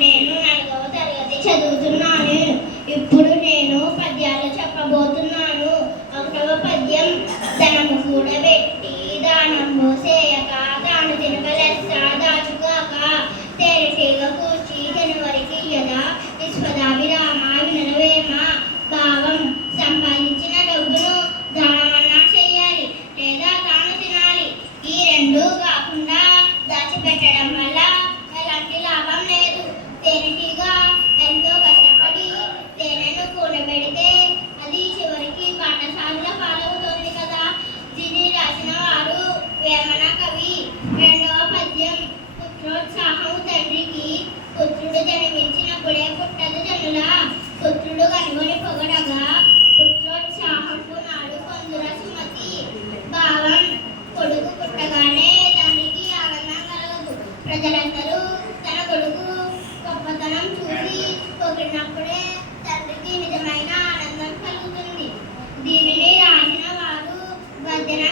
నేను 4వ తరగతి చదువుతున్నాను. ఇప్పుడు నేను పద్యాలు చెప్పబోతున్నాను. 1వ పద్యం. ధనము కూడబెట్టి దానము చేయక దాను తినక లెస్స దాచుగాక తేనెటీగ కూర్చి జనవరికి యదా విశ్వదాభిరామ వినవేమ. భావం. సంపాదించిన డబ్బును దానమన్నా చెయ్యాలి లేదా తాను తినాలి. ఈ రెండు కాకుండా దాచిపెట్టడం వల్ల ఎలాంటి లాభం లేదు. తేనెటీగ ఎంతో కష్టపడి తేనెను కూడబెడితే అది చివరికి పాఠశాల పాలవుతోంది కదా. దీన్ని రాసిన వారు వేమన కవి. 2వ పద్యం. పుత్రోత్సాహం తండ్రికి పుత్రుడు జన్మించినప్పుడే పుట్టదు జనుల పుత్రుడు కనుగొని పొగడగా పుత్రోత్సాహంపు నాడు పొందుర సుమతి. భావం. కొడుకు పుట్టగానే తండ్రికి ఆనందం కలగదు. ప్రజలందరూ తన కొడుకు గొప్పతనం చూసి పొగిడినప్పుడే తండ్రికి నిజమైన ఆనందం కలుగుతుంది. దీనిని రాసిన వారు వద్దెన